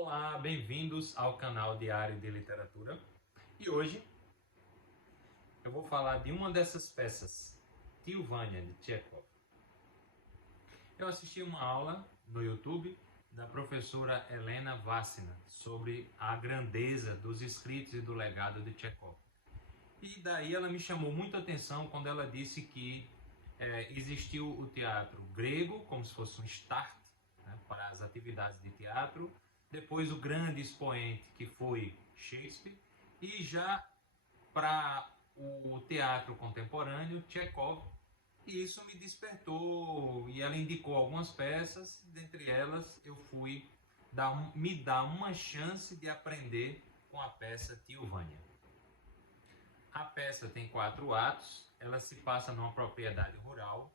Olá, bem-vindos ao canal Diário de Literatura. E hoje eu vou falar de uma dessas peças, Tio Vânia, de Tchekov. Eu assisti uma aula no YouTube da professora Helena Vassina sobre a grandeza dos escritos e do legado de Tchekov. E daí ela me chamou muita atenção quando ela disse que existiu o teatro grego, como se fosse um start, né, para as atividades de teatro, depois o grande expoente que foi Shakespeare, e já para o teatro contemporâneo, Tchekov, e isso me despertou, e ela indicou algumas peças, dentre elas eu fui me dar uma chance de aprender com a peça Tio Vânia. A peça tem 4 atos, ela se passa numa propriedade rural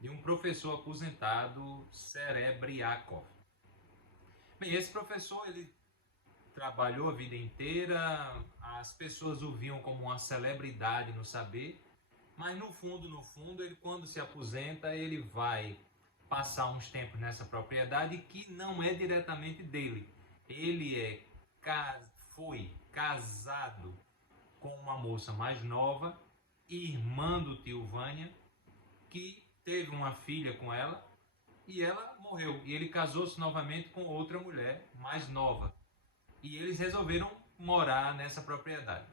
de um professor aposentado, Serebriakov. Bem, esse professor, ele trabalhou a vida inteira, as pessoas o viam como uma celebridade no saber, mas no fundo, ele quando se aposenta, ele vai passar uns tempos nessa propriedade que não é diretamente dele. Ele foi casado com uma moça mais nova, irmã do tio Vânia, que teve uma filha com ela, e ela morreu. E ele casou-se novamente com outra mulher mais nova. E eles resolveram morar nessa propriedade.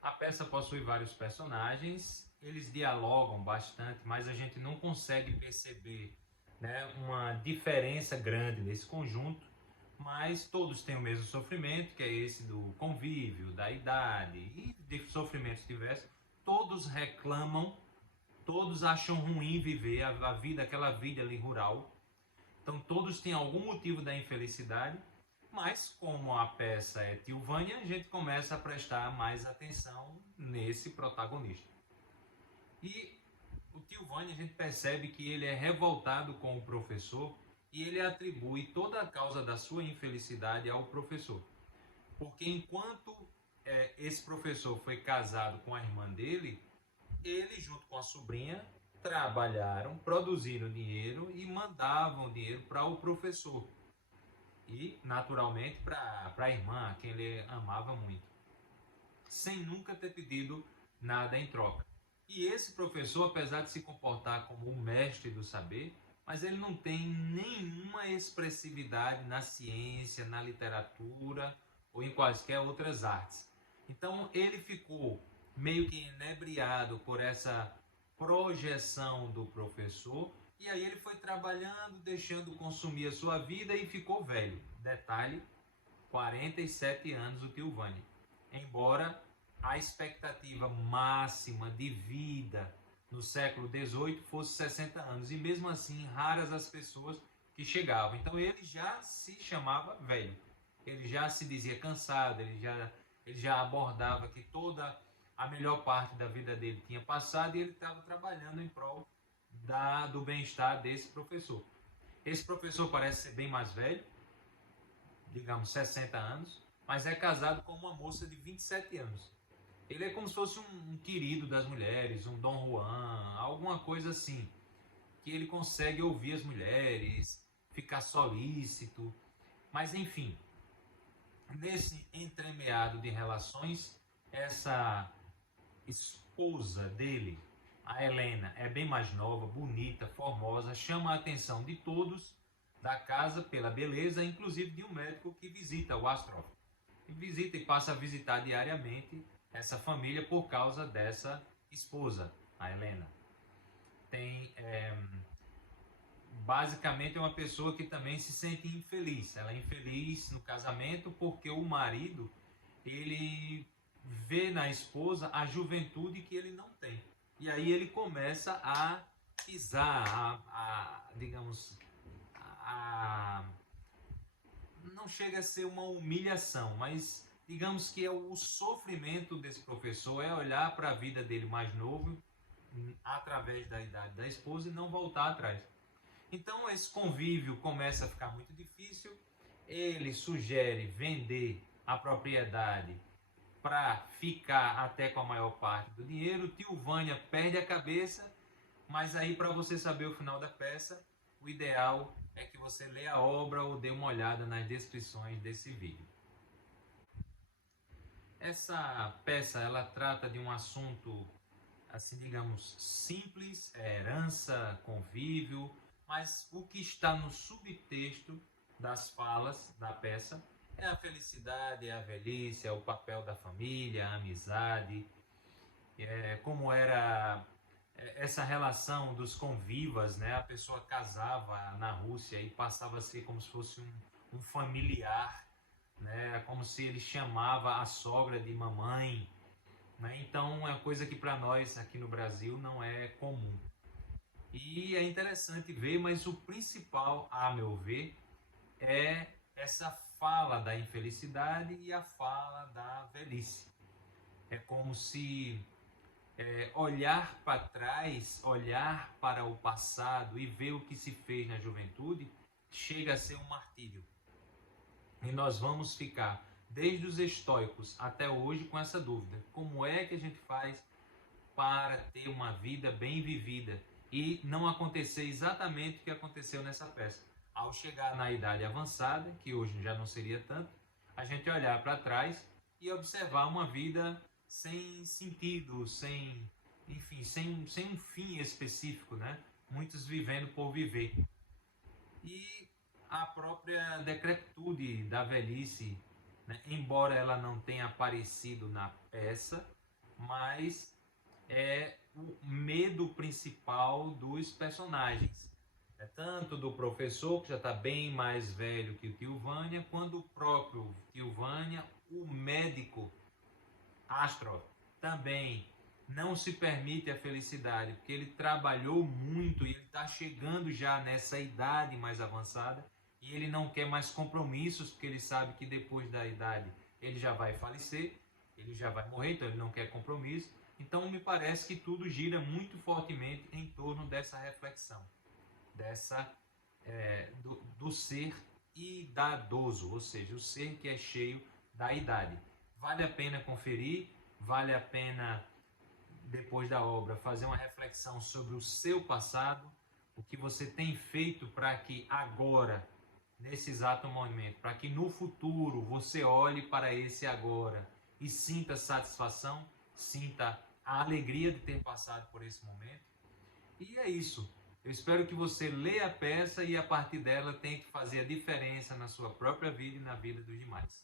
A peça possui vários personagens, eles dialogam bastante, mas a gente não consegue perceber, né, uma diferença grande nesse conjunto, mas todos têm o mesmo sofrimento, que é esse do convívio, da idade e de sofrimentos diversos. Todos reclamam, todos acham ruim viver a vida, aquela vida ali rural. Então todos têm algum motivo da infelicidade, mas como a peça é Tio Vânia, a gente começa a prestar mais atenção nesse protagonista. E o Tio Vânia, a gente percebe que ele é revoltado com o professor e ele atribui toda a causa da sua infelicidade ao professor. Porque enquanto esse professor foi casado com a irmã dele, ele junto com a sobrinha trabalharam, produziram dinheiro e mandavam dinheiro para o professor. E, naturalmente, para a irmã, a quem ele amava muito. Sem nunca ter pedido nada em troca. E esse professor, apesar de se comportar como um mestre do saber, mas ele não tem nenhuma expressividade na ciência, na literatura ou em quaisquer outras artes. Então ele ficou meio que inebriado por essa projeção do professor, e aí ele foi trabalhando, deixando consumir a sua vida e ficou velho. Detalhe, 47 anos o tio Vânia. Embora a expectativa máxima de vida no século XVIII fosse 60 anos, e mesmo assim raras as pessoas que chegavam. Então ele já se chamava velho, ele já se dizia cansado, ele já abordava que toda a melhor parte da vida dele tinha passado e ele estava trabalhando em prol do bem-estar desse professor. Esse professor parece ser bem mais velho, digamos 60 anos, mas é casado com uma moça de 27 anos. Ele é como se fosse um querido das mulheres, um Dom Juan, alguma coisa assim, que ele consegue ouvir as mulheres, ficar solícito, mas enfim, nesse entremeado de relações, essa esposa dele, a Helena, é bem mais nova, bonita, formosa, chama a atenção de todos da casa pela beleza, inclusive de um médico que visita o Astrov. Visita e passa a visitar diariamente essa família por causa dessa esposa, a Helena. Basicamente é uma pessoa que também se sente infeliz. Ela é infeliz no casamento porque o marido, ele vê na esposa a juventude que ele não tem. E aí ele começa a pisar, não chega a ser uma humilhação, mas digamos que o sofrimento desse professor é olhar para a vida dele mais novo, através da idade da esposa, e não voltar atrás. Então esse convívio começa a ficar muito difícil, ele sugere vender a propriedade para ficar até com a maior parte do dinheiro. O tio Vânia perde a cabeça, mas aí para você saber o final da peça, o ideal é que você leia a obra ou dê uma olhada nas descrições desse vídeo. Essa peça ela trata de um assunto, assim digamos, simples, herança, convívio, mas o que está no subtexto das falas da peça é a felicidade, é a velhice, é o papel da família, a amizade, como era essa relação dos convivas, né? A pessoa casava na Rússia e passava a ser como se fosse um familiar, né? Como se ele chamava a sogra de mamãe, né? Então é uma coisa que para nós aqui no Brasil não é comum. E é interessante ver, mas o principal, a meu ver, é essa fala da infelicidade e a fala da velhice. É como se olhar para trás, olhar para o passado e ver o que se fez na juventude, chega a ser um martírio. E nós vamos ficar, desde os estoicos até hoje, com essa dúvida. Como é que a gente faz para ter uma vida bem vivida e não acontecer exatamente o que aconteceu nessa peça? Ao chegar na idade avançada, que hoje já não seria tanto, a gente olhar para trás e observar uma vida sem sentido, enfim, sem um fim específico, né? Muitos vivendo por viver. E a própria decrepitude da velhice, né? Embora ela não tenha aparecido na peça, mas é o medo principal dos personagens. É tanto do professor, que já está bem mais velho que o tio Vânia, quanto o próprio tio Vânia, o médico Astrov também não se permite a felicidade, porque ele trabalhou muito e ele está chegando já nessa idade mais avançada e ele não quer mais compromissos, porque ele sabe que depois da idade ele já vai falecer, ele já vai morrer, então ele não quer compromisso. Então me parece que tudo gira muito fortemente em torno dessa reflexão, do ser idadoso, ou seja, o ser que é cheio da idade. Vale a pena conferir, vale a pena, depois da obra, fazer uma reflexão sobre o seu passado, o que você tem feito para que agora, nesse exato momento, para que no futuro você olhe para esse agora e sinta satisfação, sinta a alegria de ter passado por esse momento. E é isso. Eu espero que você leia a peça e a partir dela tente fazer a diferença na sua própria vida e na vida dos demais.